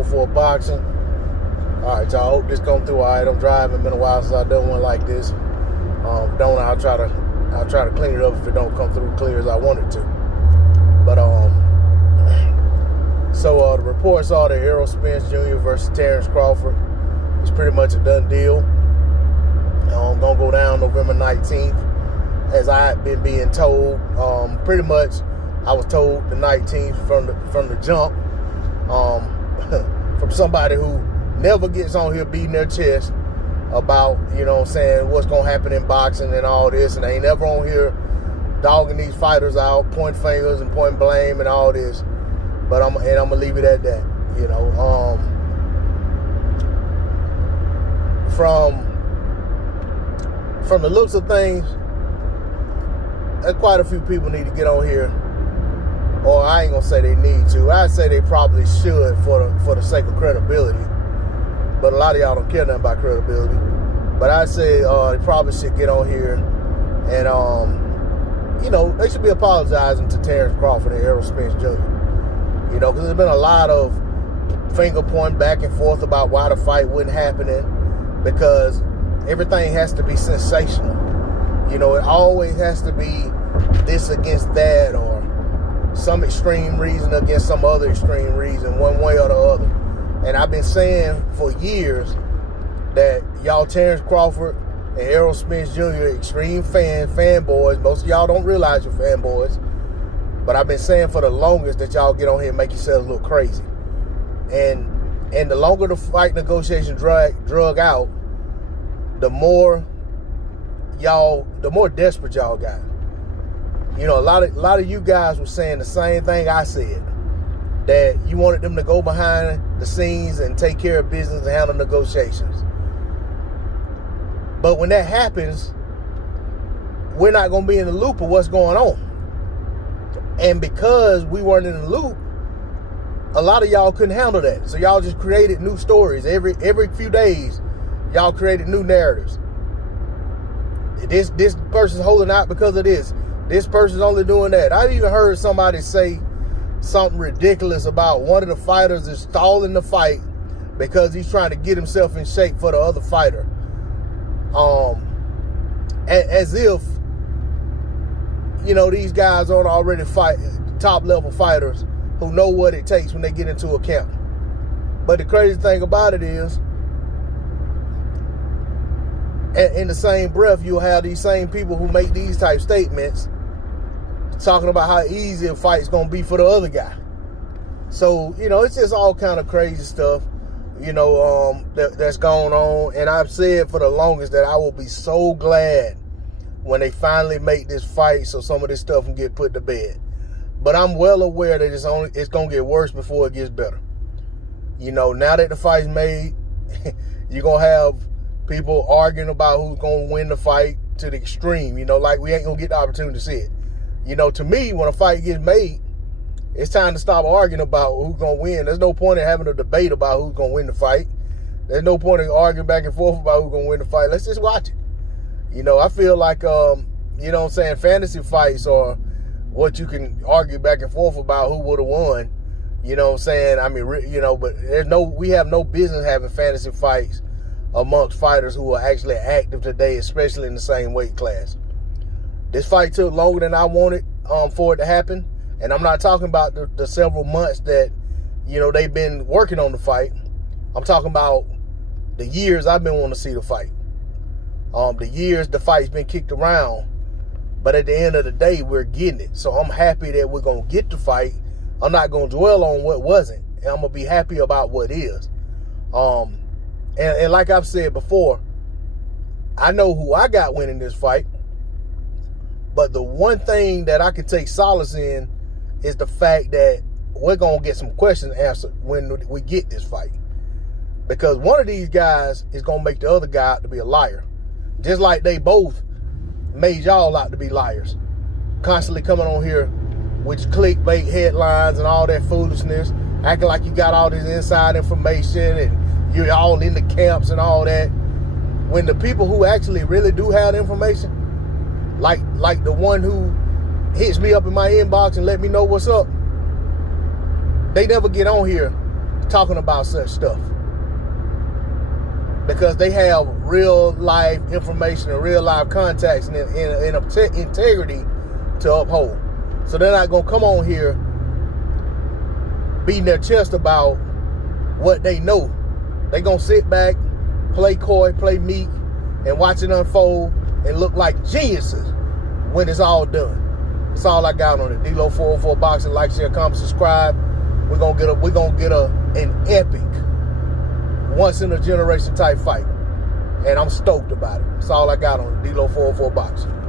episode for boxing. All right, y'all. Hope this come through all right. I'm driving. Been a while since I done one like this. Don't I'll try to clean it up if it don't come through clear as I want it to. But so the reports are that Errol Spence Jr. versus Terence Crawford is pretty much a done deal. Gonna go down November 19th, as I had been being told. Pretty much, I was told the 19th from the jump, from somebody who never gets on here beating their chest about, you know what I'm saying, what's gonna happen in boxing and all this, and they ain't never on here dogging these fighters out, pointing fingers and pointing blame and all this. But I'm gonna leave it at that. You know, from the looks of things, there's quite a few people need to get on here. Or I ain't gonna say they need to. I'd say they probably should for the sake of credibility. But a lot of y'all don't care nothing about credibility. But I'd say they probably should get on here and you know, they should be apologizing to Terence Crawford and Errol Spence Jr. You know, because there's been a lot of finger pointing back and forth about why the fight wasn't happening, because everything has to be sensational. You know, it always has to be this against that, or some extreme reason against some other extreme reason, one way or the other. And I've been saying for years that y'all Terence Crawford and Errol Spence Jr. extreme fanboys. Most of y'all don't realize you're fanboys. But I've been saying for the longest that y'all get on here and make yourselves look crazy. And the longer the fight negotiation drug out, the more desperate y'all got. You know, a lot of you guys were saying the same thing I said, that you wanted them to go behind the scenes and take care of business and handle negotiations. But when that happens, we're not going to be in the loop of what's going on. And because we weren't in the loop, a lot of y'all couldn't handle that. So y'all just created new stories. Every few days, y'all created new narratives. This person's holding out because of this. This person's only doing that. I even heard somebody say something ridiculous about one of the fighters is stalling the fight because he's trying to get himself in shape for the other fighter. As if, you know, these guys aren't already top level fighters who know what it takes when they get into a camp. But the crazy thing about it is, in the same breath, you'll have these same people who make these type statements talking about how easy a fight's gonna be for the other guy. So, you know, it's just all kind of crazy stuff, you know, that's going on. And I've said for the longest that I will be so glad when they finally make this fight so some of this stuff can get put to bed. But I'm well aware that it's going to get worse before it gets better. You know, now that the fight's made, you're going to have people arguing about who's going to win the fight to the extreme. You know, like we ain't going to get the opportunity to see it. You know, to me, when a fight gets made, it's time to stop arguing about who's going to win. There's no point in having a debate about who's going to win the fight. There's no point in arguing back and forth about who's going to win the fight. Let's just watch it. You know, I feel like, you know what I'm saying, fantasy fights are what you can argue back and forth about who would have won. You know what I'm saying? I mean, you know, but we have no business having fantasy fights amongst fighters who are actually active today, especially in the same weight class. This fight took longer than I wanted for it to happen. And I'm not talking about the several months that, you know, they've been working on the fight. I'm talking about the years I've been wanting to see the fight. The years the fight's been kicked around, but at the end of the day, we're getting it. So I'm happy that we're going to get the fight. I'm not going to dwell on what wasn't, and I'm going to be happy about what is. And like I've said before, I know who I got winning this fight, but the one thing that I can take solace in is the fact that we're going to get some questions answered when we get this fight. Because one of these guys is going to make the other guy out to be a liar. Just like they both made y'all out to be liars. Constantly coming on here with clickbait headlines and all that foolishness. Acting like you got all this inside information and you're all in the camps and all that. When the people who actually really do have the information, like the one who hits me up in my inbox and let me know what's up, they never get on here talking about such stuff. Because they have real life information and real life contacts and integrity to uphold. So they're not going to come on here beating their chest about what they know. They're going to sit back, play coy, play meek, and watch it unfold and look like geniuses when it's all done. That's all I got on it. D-Lo 404 Boxing. Like, share, comment, subscribe. We're gonna get an epic, once in a generation type fight, and I'm stoked about it. That's all I got on it. D-Lo 404 Boxing.